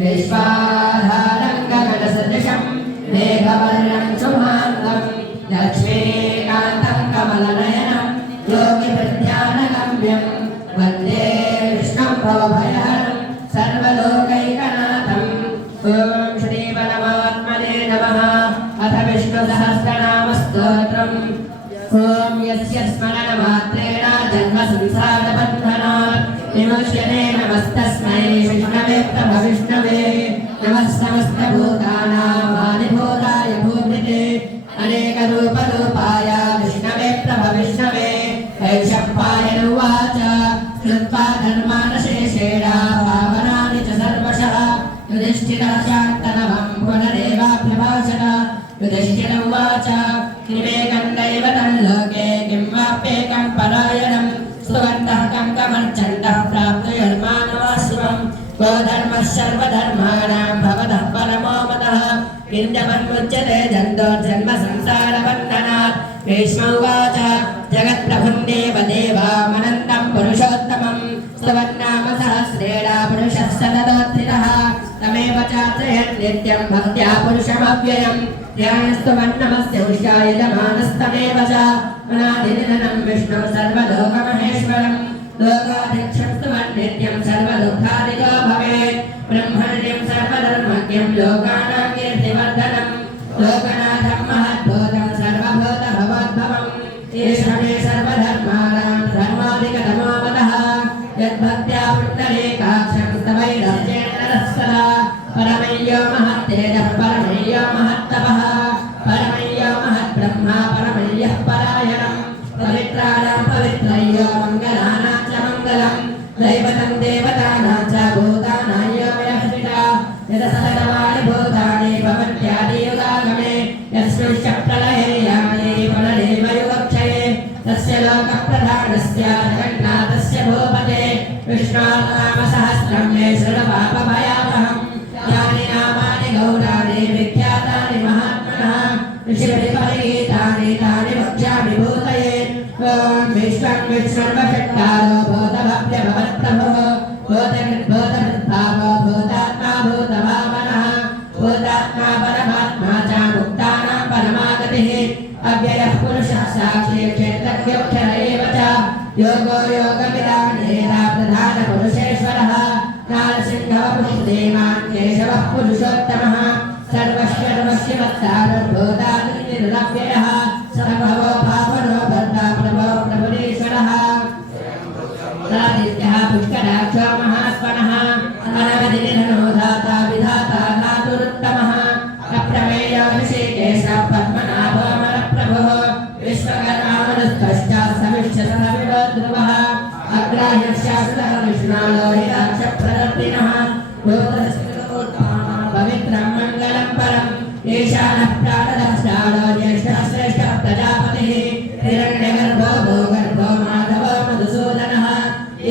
विश्वाधारं गगनसदृशं मेघवर्णं शुभाङ्गं लक्ष्मीकान्तं कमलनयनं योगिप्रध्यानगम्यं वन्दे विष्णुं भवभयहरं सर्वलोकैकनाथम्। ॐ श्रीपरमात्मने नमः। अथ विष्णुसहस्रनामस्तोत्रम्। ॐ यस्य स्मरणमात्रेण जन्मसंसारबन्धनात् विमुच्यते नमस्तस्मै विष्णवे प्रभविष्णवे। नमः समस्तभूतानां आदिभूताय भूमिते अनेकरूपरूपाय विष्णवे प्रभविष्णवे। वैशम्पायन उवाच श्रुत्वा धर्मानशेषेण भावनानि च सर्वशः युधिष्ठिरः शान्तनवं पुनरेवाभ्यभाषत। युधिष्ठिर उवाच किमेकं दैव तल्लोके किं वाप्येकं परायणं स्तुवन्तः कं कमर्चन्तः प्राप्नुयुर्मानवः शिवम्। को धर्मः सर्वधर्माणां भवतः परमो मतः विन्द्यमन्मुच्यते जन्तोर्जन्मसंसारबन्धनात्। भीष्म उवाच जगत्प्रभुं देवदेवामनन्तं पुरुषोत्तमं स्तुवन्नाम सहस्रेण पुरुषः सततोत्थितः। तमेव चात्रयन् नित्यं भक्त्या पुरुषमव्ययम् ध्यानस्तुवन्नमस्य उष्यायजमानस्तमेव च अनादिनिधनं विष्णुं सर्वलोकमहेश्वरम्। लोकाध्यक्षं स्तुवन्नित्यं सर्वदुःखादिको भवेत्। ब्रह्मण्यं सर्वधर्मज्ञं लोकानां कीर्तिवर्धनं लोकनाथं महद्भूतं सर्वभूतभवोद्भवम्। एष मे सर्वधर्माणां धर्माधिकतमो मतः यद्भक्त्या पुण्डरीकाक्षं स्तवैरर्चेण सदा। परमय्यो महत्तेजः परमय्यो महत्तपः परमय्यो महद्ब्रह्मा परमय्यः परायणम्। पवित्राणां पवित्रय्यो मङ्गलानां च मङ्गलम् दैवतं देवतानां च भूतानां यो व्यवस्थिता। यदसर्वाणि भूतानि भवन्त्यादियुगागमे यस्मिंश्च प्रलये यानि पुनरेवयुगक्षये तस्य लोकप्रधानस्य जगन्नाथस्य भूपते विष्णोर्नामसहस्रं मे शृणुपापभयावहम्। यानि नामानि गौराणि विख्यातानि महात्मनः ऋषिभिर्परिगीतानि तानि वक्ष्यामि भूतये। ॐ विश्वं विष्णुर्वषट्कारो भूतभव्यभवत्प्रभुः भूतकृद्भूतकृद्भावो भूतात्मा भूतभावनः भूतात्मा परमात्मा च मुक्तानां परमागतिः। अव्ययः पुरुषः साक्षी क्षेत्रज्ञोऽक्षर एव च योगो योगविदानेन प्रधानपुरुषेश्वरः। नारसिंहवपुषदेवान् केशवः पुरुषोत्तमः सर्वस्वशिवस्तारभूतादिनिरव्ययः सर्वभो भावनो भर्ता प्रभो प्रभुरीश्वरः। सादित्यः पुष्कराक्षो महात्मनः अनवधिनिधनो धाता विधाता धातुरुत्तमः। अप्रमेयो ऋषिकेशः पद्मनाभो मलप्रभुः विश्वकर्मा मनुस्त्वष्टा सविष्यसविदो ध्रुवः। अग्राह्यः शास्त्रः विष्णो लोहिताक्षप्रदर्शिनः पवित्रं मङ्गलं परम्। ईशानः प्राणदः श्रावो ज्येष्ठः श्रेष्ठः प्रजापतिः हिरण्यगर्भो भूगर्भो माधवो मधुसूदनः।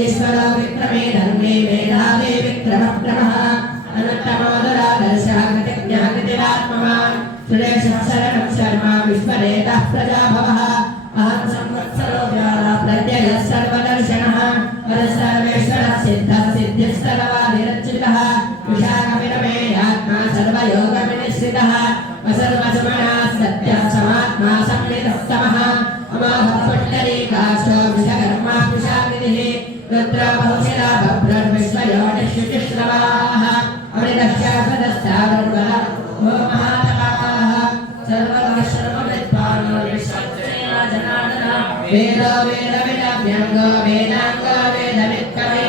ईश्वरो विक्रमे धर्मे मेधावी विक्रमक्रमः अनन्तमो दुरादर्शः कृतिज्ञः कृतिरात्मवान् सुरेशः शरणं शर्मा विश्वरेतः प्रजाभवः। अहं संवत्सरो व्याला प्रत्ययः सर्वदर्शनः परसर्वेश्वरः सिद्धः सिद्धिः सर्वाधिरच्युतः विशाखविरमेयात्मा सर्वयोगविनिश्रितः असर्वसमनः सत्यः समात्मा संविदः समः। अमोघः पुण्डरीकाक्षो विश्वकर्मा विशाकृतिः रुद्रो बहुशिरा बभ्रर्विश्वयोनिः शुचिश्रवाः अमृतः शाश्वतस्तारुर्वः वो महातपाः सर्वलोकशर्मविद्वानो विश्वक्सेना जनार्दनः। वेदो वेदविदव्यङ्गो वेदाङ्गो वेदवित्कवे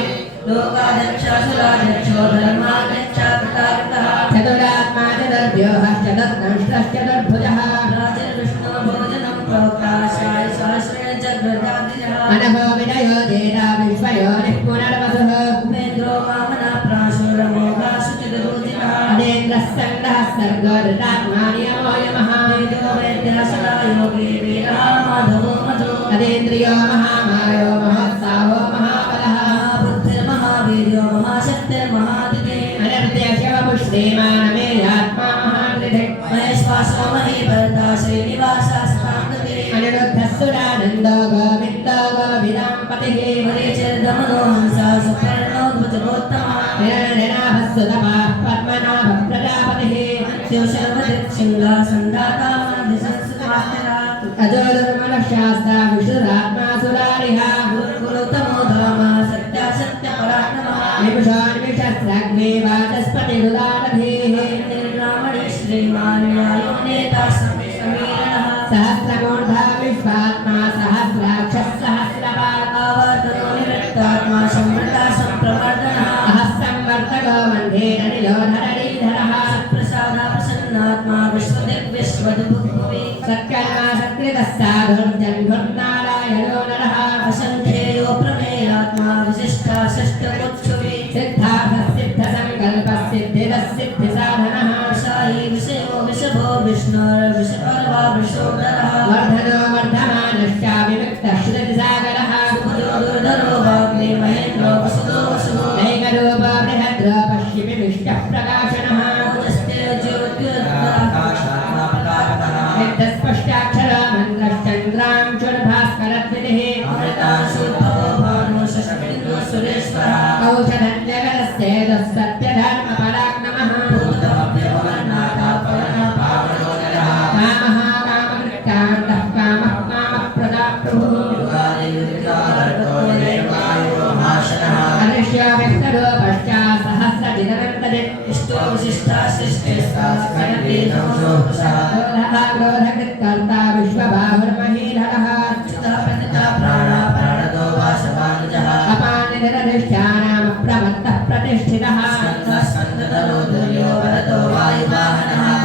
लोकाध्यक्षो धर्माध्यक्षः कृताकृतः। चतुरात्मा चतुर्व्यूहः चतुर्नष्टश्चतुर्भुजः राजर्विष्णो भोजनं प्रोक्ताशाय सहस्रेण चतुर्धादिजः। अनघो विनयो देता विश्वयोनिः पुनर्वसुः उपेन्द्रो वामनः प्राशुरमोघासु चतुर्भुजः। अनेन्द्रः सङ्गः सर्गो ऋतात्मा नियमो यमः वेदो वेद्यः सदा योगी वेदः माधवो मधु। अदेन्द्रियो महामायो महत्साहो महाबलः महावीर्यो महाशक्तिर्महादिते अनर्त्यशिवपुष्टिमानमेयात्मा महानिधे महेश्वासो महीभर्ता श्रीनिवासस्ताङ्गते अनिरुद्धस्सुरानन्दो गोविन्दो गोविदां पतिः मरीचिर्दमनो हंसा सुपर्णो भुजगोत्तमः हिरण्यनाभस्सुतपाः पद्मनाभः प्रजापतिः शिवशर्वदिक्सिंहासन्दाता अजो दुर्मलशास्ता विष्णुरात्मा सुरारिः गुरुतमो धाम सत्यासत्यपराक्रमः विभूषान्विषस्रग्ने वाचस्पतिरुदारधीः निर्रामणे श्रीमान् न्यायो नेता समीरणः सहस्रमूर्धा विश्वात्मा सहस्राक्षः सहस्रपात् आवर्तनो निरक्तात्मा संवृता संप्रवर्धनः अहस्संवर्तको वन्देन निलोधरणीधरः प्रसादा प्रसन्नात्मा विश्वदिग्विश्वद्भुवि सत्कर्मा सत्कृतः साधुर्जन्घुर्नारायणो नरः असङ्ख्येयो प्रमेयात्मा विशिष्टा षष्ठमुच्छुवि सिद्धार्थः सिद्धसङ्कल्पः सिद्धिदः सिद्धिसाधनः सायि विषयो विषभो विष्णुर्विषपर्वा विष्णोदरः वर्धनो वर्धमानश्च विमुक्तः श्रुतिसागरः सुखदो दुर्धरो वाग्मी महेन्द्रो वसुतो वसुतो नैकरूपो बृहद्रो पश्यमि विष्टः प्रकाशनः स्पष्टाक्षर मन्त्रश्चन्द्रां चुर्भास्करद्वितिः औषधन्यगरस्येदः सत्यधर्मपराक्रमः कामः कामकृत्कान्तः कामः कामप्रदाप्रभुः अदृश्यो व्यक्तरूपश्चा सहस्रजिदनन्तजित् इष्टो विशिष्टा सृष्टिस्ता क्रोधकृत्कर्ता विश्वबाहुर्महीधरः प्राणदो वासवानुजः अपानिधिरधिष्ठानामप्रमत्तः प्रतिष्ठितः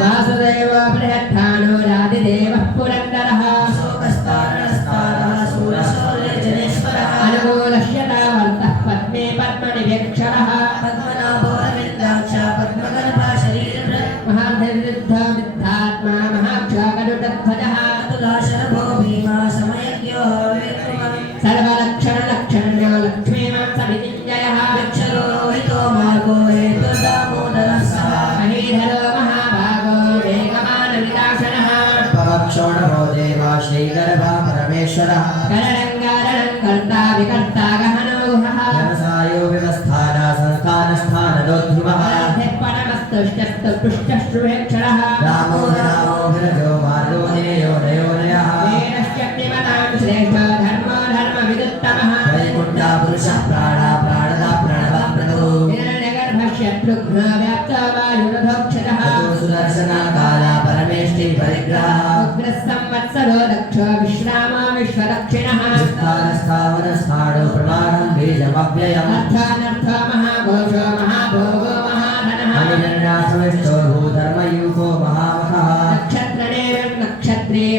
वासुदेवो बृहत्थानो राधिदेवः पुरन्दरः अनुकूलश्यतावर्तः पद्मे पद्मनिवेक्षरः पद्मनाभोरविन्दाक्षा पद्मगर्भा शरीरभृत् महार्धविरुद्धविद्धात्मा महाक्षाकरुटध्वजः अतुलाशरभो भीमा समयज्ञो सर्वलक्षणलक्षण्यो लक्ष्मीमान् समितिञ्जयः वृक्षरो रोहितो मार्गो हेतुर्दामोदरः सः महीधरो महाभागो वेगमानविलासनः पवक्षोणो देवा श्रीगर्भा परमेश्वरः करणङ्गारणं कर्ता विकर्ता गहनो गुहः व्यवसायो व्यवस्थाना संस्थानस्थानदोद्ध्रुवः परमस्तुष्टस्तु पृष्ठश्रुवेक्षरः रामो रामो विरजो मार्गो नियो नयोनयः वेदश्चक्तिमतां श्रेष्ठो धर्मो धर्मविदुत्तमः वैकुण्ठा पुरुषः प्राणा प्राणदा प्रणवा प्रभुः हिरण्यगर्भशत्रुघ्नो व्याप्तो वायुरधोक्षतः सुदर्शना काला परमेष्टि परिग्रहः उग्रः संवत्सरो दक्षो विश्रामो विश्वदक्षिणः स्थानस्थावनस्थाणो प्रमाणं बीजमव्ययम् अर्थानर्थो महाघोषो महाभोगो महाधनः अनिर्णासमिष्टो भूधर्मयूपो महामखः नक्षत्रणे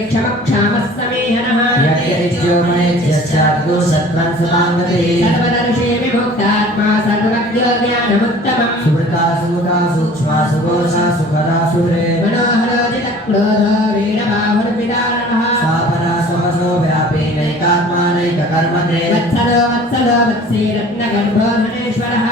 क्षमक्षामः समीहनः यज्ञो मनेज्यश्चाद्गो सत्त्वं सुताङ्गतिः सर्वदर्शी विमुक्तात्मा सर्वज्ञो ज्ञानमुत्तमम् सुमृता सुमुखा सूक्ष्मा सुघोषा सुखदा सुरे मनोहरो जितक्रोधो वीरबाहुर्विदारणः सापरा समसो व्यापी नैकात्मा नैककर्मणे वत्सलो वत्सलो वत्सी रत्नगर्भो धनेश्वरः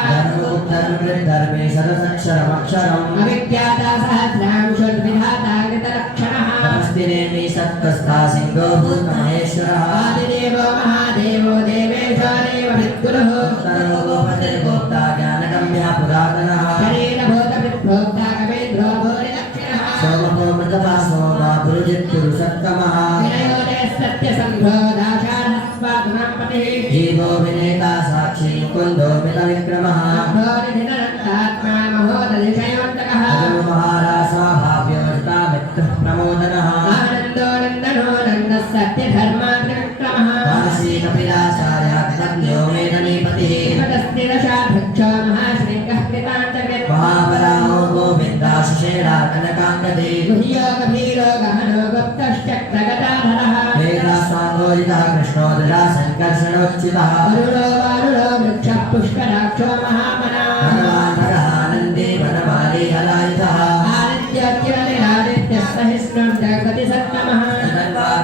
धर्मे सरसक्षरमक्षरम् अविख्याता सहस्रांशोद्विधाता कृतलक्षणः नमस्तिनेमि सत्त्वस्था सिंहो भूतमहेश्वरः आदिदेवो महादेवो देवेशो देवविद्गुरुः उत्तरो गोपतिर्गोप्ता ज्ञानगम्यः पुरातनः शरीरभूतविद्भोक्ता कवीन्द्रो भूरिदक्षिणः सोमो मृतपा सोमा गुरुजित्पुरुषत्तमः विनयोदयः सत्यसङ्घो दाशार्हस्वात्मनां पतिः जीवो विनेता साक्षी मुकुन्दो मितविक्रमः भोरिधिनरक्तात्मा महोदधिशयोन्तकः अजो महारासा भाव्योजिता मित्रः प्रमोदनः आनन्दो नन्दनो नन्दः सत्यधर्माग्रविक्रमः वासी कपिलाचार्यात्मज्ञो मेदनीपतिः पदस्थिरशाभक्षो महाश्रीकः कृतान्तकृत् महापरामो गोविन्दाशिषेणा कनकाङ्गदे गुह्यो गभीरो गहनो गुप्तश्चक्रगदाधरः वेदास्वाङ्गोजितः कृष्णो दृढा सङ्कर्षणोच्युतः वरुणो वारुणो वृक्षः पुष्कराक्षो महामना भगवान् आनन्दे वनमाली हलायुधः आदित्योऽतिरनिरादित्यः सहिष्णुर्जगतिसत्तमः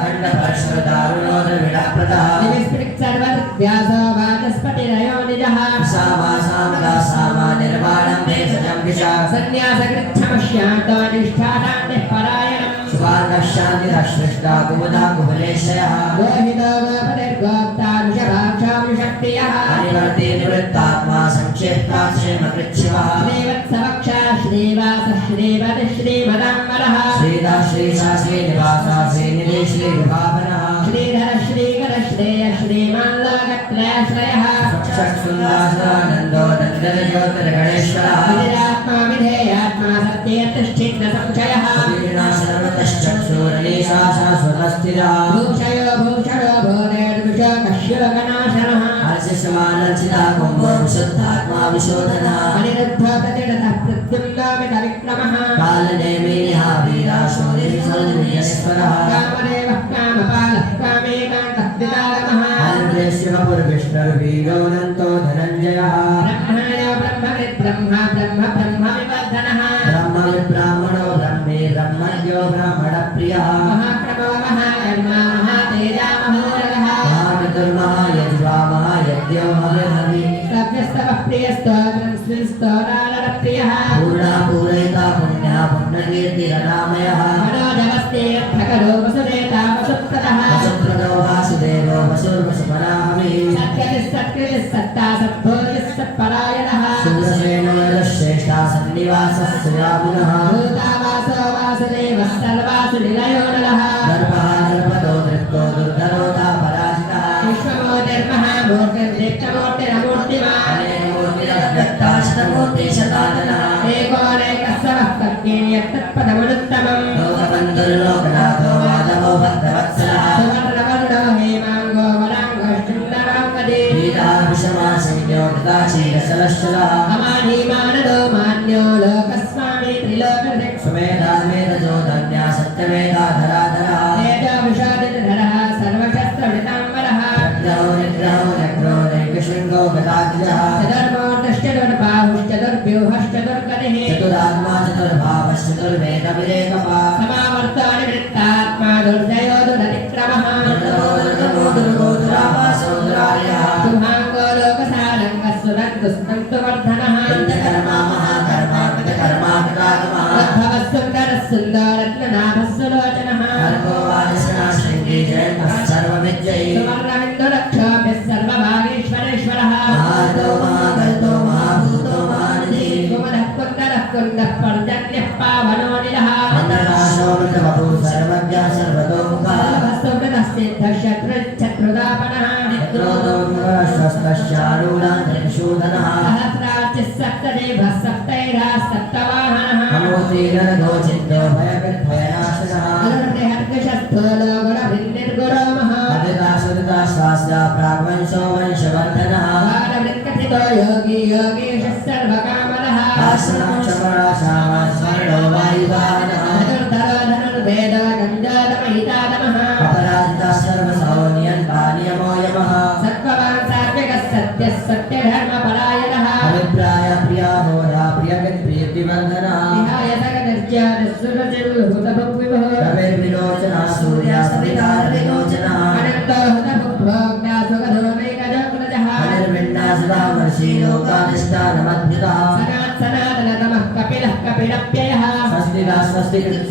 खण्डपरश्वदारुणो द्रविडप्रदः निविस्पृक्सर्वव्यासो वाचस्पतिरयो निजः सामा सामदा सामा निर्वाणं भेषजं दिशा सन्न्यासकृच्छमश्यान्तो निष्ठातान्निः परायणम् सुभागशान्तिरश्रेष्ठा कुमुदा कुमलेशयः गोहितो गोपतिर्गोप्ता वृषभाक्षामृषक्रियः अनिवर्ति निवृत्तात्मा संक्षेप्ता क्षेमकृच्छिवः श्रीवत्सवक्षा श्रीवास श्रीमति श्रीमदाम्बरः श्रीदा श्रीशा श्रीनिवासा श्रीनिधि श्रीविभावनः श्रीधर श्रीकर श्रेय श्रीमाल्लोकत्रयाश्रयः चक्षुन्दासानन्दो नन्दनज्योतिर्गणेश्वरः विधिरात्मा विधेयात्मा सत्येतिष्ठित संशयः वीणा सर्वतश्चक्षुर्निशा शाश्वतस्थिरः भूषयो भूषणो भूरेर्विषकश्यगनाशनः हर्षमानर्चिता कुम्भो विशुद्धात्मा विशोधनः अनिरुद्धो ततिरतः प्रत्युम्नामितविक्रमः कालनेमिनिः वीराशोरिसोल्वियश्वरः कामदेवः कामपालः कामेकान्तः पितामहः विष्णुर्विष्णुर्वीरोऽनन्तो धनञ्जयः ब्रह्मण्यो ब्रह्मविद् ब्रह्मा ब्रह्म ब्रह्मविवर्धनः ब्रह्मविब्राह्मणो ब्रह्मे ब्रह्मज्ञो ब्राह्मणप्रियः महाप्रभो महाकर्मा महातेजा महोरगः महापितुर्महायज्वा महायज्ञो हविर्हवि सभ्यस्तवः प्रियस्तोत्रं श्रीस्तोरालरप्रियः पूर्णा पूरयिता पुण्या पुण्यकीर्तिरनामयः मनोजवस्तेऽर्थकरो वसुदेता वसुप्रदः वसुप्रदो वासुदेवो वसुर्वसुपराहवि सत्कृतिः सत्कृतिः सत्ता सद्भोजिः सत्परायणः सुरसेनो यश्रेष्ठा सन्निवासः सुयामुनः भूतावासो वासुदेवः सर्वासुनिलयो नलः दर्पः दर्पतो दृप्तो दुर्धरोता पराजितः विश्वमूर्तिर्महामूर्तिर्दीप्तमूर्तिरमूर्तिमान् अनेन मूर्तिरव्यक्ताशतमूर्तिशताननः एकोनेकः समः तत्पदमनुत्तमम् लोकबन्धुर्लोकनाथो माधवो भक्तवत्सलः सुवर्णवर्णो हेमाङ्गो वराङ्गो सुन्दराङ्गदे वीराभिषमासंज्ञो कृताशीलशलश्चलः अमानीमानदो मान्यो लोकस्वामी त्रिलोकधृक् सुमेधामेधजो धन्या सत्यमेधाधराधरः तेजो विषादितधरः सर्वशस्त्रवृताम्बरः प्रग्रहो निग्रहो नग्रो नैकशृङ्गो गदाग्रजः चतुर्बाहुश्चतुर्व्यूहश्चतुर्गतिः चतुरात्मा चतुर्भावश्चतुर्वेदविरेकपा समावर्तो निवृत्तात्मा दुर्जयो दुरतिक्रमः दुर्गमो दुर्गो दुरावासो दुरार्यः शुभाङ्गो लोकसारङ्गः सुरद्दुस्तन्तुवर्धनः कृतकर्मा महाकर्मा कृतकर्मा कृतागमः उद्भवः सुन्दरः सुन्दरत्ननाभः सुलोचनः अर्को वाजसना शृङ्गी जयन्तः सर्वविद्यैः सुवर्णबिन्दुलक्षोभ्यः सर्वभागेश्वरेश्वरः महातो महागर्तो महाभूतो महानिधिः कुमुदः कुन्दरः कुन्दः पर्जन्यः पावनोनिलः मन्दनाशो मृतवपुः सर्वज्ञः सर्वतोमुखः सुकृतः सिद्धः शत्रुदापनः यत्रोतो मुखश्वस्तश्चारूढः त्रिशूदनः सहस्रार्चिः सप्तदेवः सप्तैराः सप्तवाहनः अमोतीरतो चित्तो भयकृद्भयनाशनः अनुर्बृहद्गशस्थूलो गुणभिन्निर्गुरो महा अदिता स्वास्या प्राग्वंशो वंशवर्धनः बालवृत्कथितो योगी योगीशः सर्वकामदः आश्रमक्षमणाशामा स्मरणो वायुवाहनः धनुर्धरो धनुर्वेदो गञ्जातमहितातमः अपराजितः सर्वसौनियन्ता नियमो यमः सत्त्ववान् सात्विकः सत्यः सत्यधर्मपरायणः अभिप्राय प्रिया होरा प्रियकृत्प्रीतिवर्धनः विहाय सकदर्ज्यादिसुरजिर्हुतभुग्विभो रविर्विलोचनः सूर्या सवितारविलोचनः अनन्तो हुतभुग्भोक्ता सुखधोनैकजोग्रजः अनिर्विण्णा सदा वर्षी लोकाधिष्ठानमद्भुतः सनातनतमः कपिलः कपिलप्ययः स्वस्ति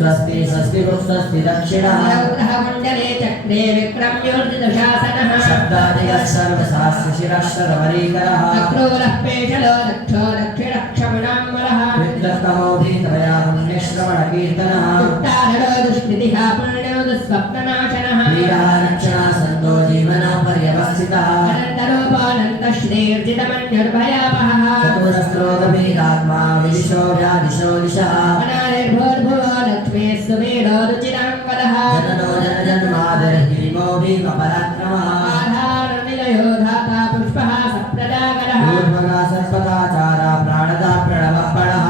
स्वस्ति स्वस्ति स्वस्ति दक्षिणः रौद्रः मण्डले चक्रे विक्रम्योर्जितशासनः शब्दादिगः सर्वशास्त्रशिरः सर्वरीकरः अक्रूरः पेशलो दक्षो दक्षिणक्षमिणाम्बरः विद्रस्तमो भीतमया पुण्यश्रवणकीर्तनः उत्तारणो दुष्कृतिः पुण्यो दुःस्वप्ननाशनः वीरः रक्षणा सन्तो जीवना पर्यवस्थितः अनन्तरूपोऽनन्तश्रीर्जितमन्युर्भयापहः चतुरस्रोगभीरात्मा विदिशो व्यादिशो दिशः अनादिर्भूर्भुवो लक्ष्मीः सुवीरो रुचिराङ्गदः जननो जनजन्मादिर्हीमो भीमपराक्रमः आधारनिलयो धाता पुष्पः सप्रजागरः ऊर्ध्वगा सर्पदाचारा प्राणदा प्रणवपणः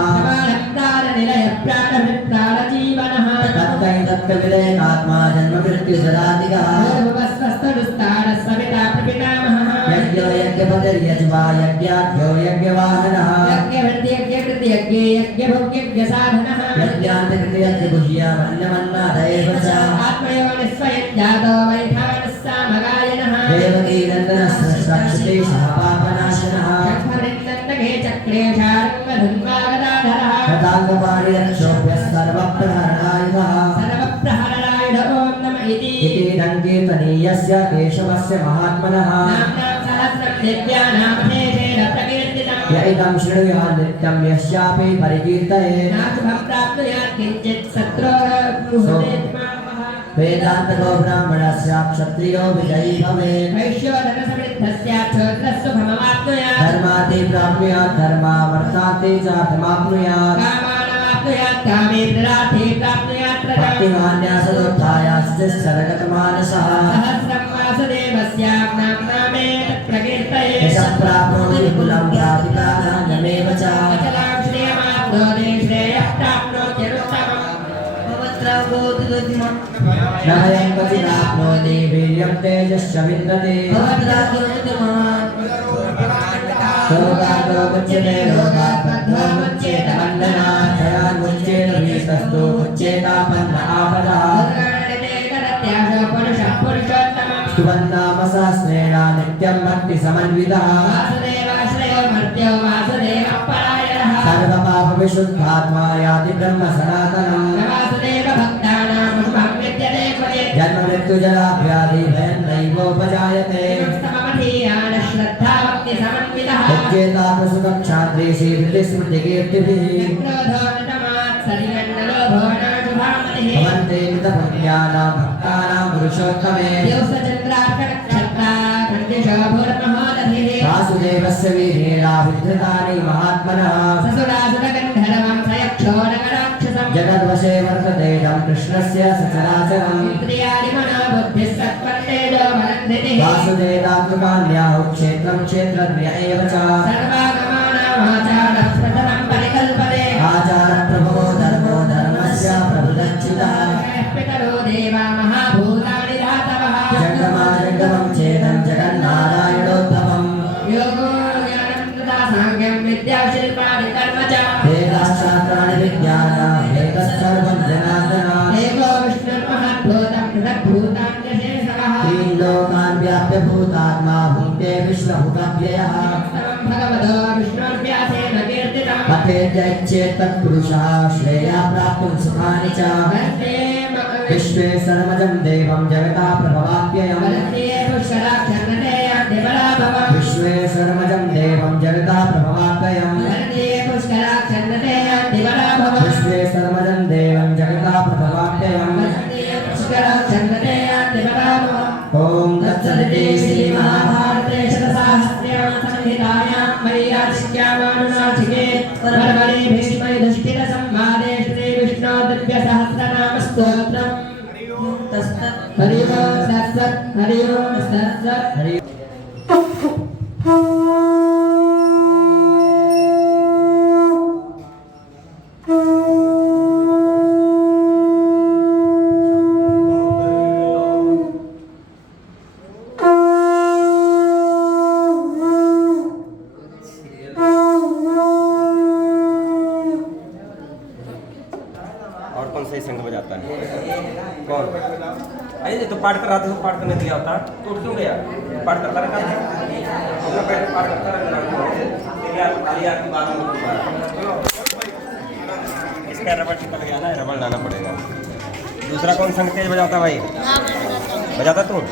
निलय प्राणभिप्राणजीवनः तत्तै तत्त्वविवेकात्मा जन्ममृत्युजरादिगः पूर्वस्वस्थुस्तारः सविता प्रपितामहः यज्ञो यज्ञपतिर्यज्वा यज्ञाख्यो यज्ञवाहनः यज्ञवृद्धियज्ञकृति यज्ञभोग्यज्ञसाधनः यज्ञान्तिकृत्यज्ञगुह्य वन्यमन्नादयेव च आत्मयोनिस्वयज्ञातो वैखानः सामगायनः देवकीनन्दनः सृष्टाक्षिते पापनाशनः के चक्रे शारङ्गधन्वागदाधरः तदाङ्गपाणिरक्षोभ्यः सर्वप्रहरणायुधः सर्वप्रहरणायुध ॐ नम इति इतीदं कीर्तनीयस्य केशवस्य महात्मनः नाम्नां सहस्रं दिव्यानामशेषेण प्रकीर्तितम् य इदं शृणुयात् नित्यं यस्यापि परिकीर्तयेत् नाशुभं प्राप्नुयात् किञ्चित् शत्रोः गृहदेत्मामः वेदान्तको ब्राह्मणस्य क्षत्रियो विजयी भवेत् वैश्योधनसमृद्धस्य क्षोत्रस्वभमवाप्नुयात् धर्माति प्राप्नुयात् धर्मामर्थाति च धर्माप्नुयात् कामानवाप्नुयात् कामे प्रदाथे प्राप्नुयात् प्रदाम् भक्तिमान्यासदोत्थायाश्च सरगतमानसः सहस्रं वासुदेवस्यां नाम्नामे प्रकीर्तये यशः प्राप्नोति विपुलं प्रापितानान्यमेव च अचलां श्रियमाप्नोति श्रेयः प्राप्नोत्यनुत्तमम् न भयं क्वचिदाप्नोति वीर्यं तेजश्च विन्दति रोगातो मुच्यते रोगात् बद्धो मुच्येत बन्धनात् भयान् मुच्येत भीतस्तु मुच्येतापन्न आपदः स्तुवन्नाम सहस्रेण नित्यं भक्तिसमन्वितः सर्वपापविशुद्धात्मा याति ब्रह्म सनातनम् जन्ममृत्युजराव्याधि भयं नैवोपजायते यज्ञेतापसुखक्षात्रे श्रीहृदिस्मृतिकीर्तिभिः भवन्ते कृतपुण्यानां भक्तानां पुरुषोत्तमे वासुदेवस्य वीर्येणाभिधृतानि महात्मनः जगद्वशे वर्तते इदं कृष्णस्य सचराचरम् वासुदेवात्मकान्याहुः क्षेत्रं क्षेत्रज्ञ एव च आचारप्रभवो धर्मो धर्मस्य प्रभुदच्युतः जङ्गमा जङ्गमं चेदं जगन्नारायणोत्तमम् वेदाशास्त्राणि विज्ञानानि एतत्सर्वं जनार्दनात् त्रीन् लोकान् व्याप्य भूतात्मा भुङ्क्ते विश्वभुगव्ययः पठेद्यच्चेत्तत्पुरुषः श्रेया प्राप्तुं सुखानि च विश्वे सर्वजं देवं जगता प्रभवाप्ययम् विश्वे सर्वजं देवं जगता प्रभवाप्ययम् विश्वे सर्वजं देवं जगता प्रभवाप्ययम् ॐ तत्सदिति श्रीमहाभारते शतसाहस्र्यां संहितायां वैयाचिक्यामानुनाचिके परमले भीष्मयुधिष्ठिरसंवादे श्रीविष्णोदिव्यसहस्रनामस्तोत्रम् हरि ओं तत्सत् हरि ओं तत्सत् हरि और कौन सही संग बजाता है कौन अरे तो पाठ कर रहा था तो पाठ करने दिया होता तो उठ क्यों गया पाठ करता रहता है अपना पहले पाठ करता रहता इसका रबड़ निकल गया ना रबड़ लाना पड़ेगा दूसरा कौन संग तेज बजाता भाई बजाता तू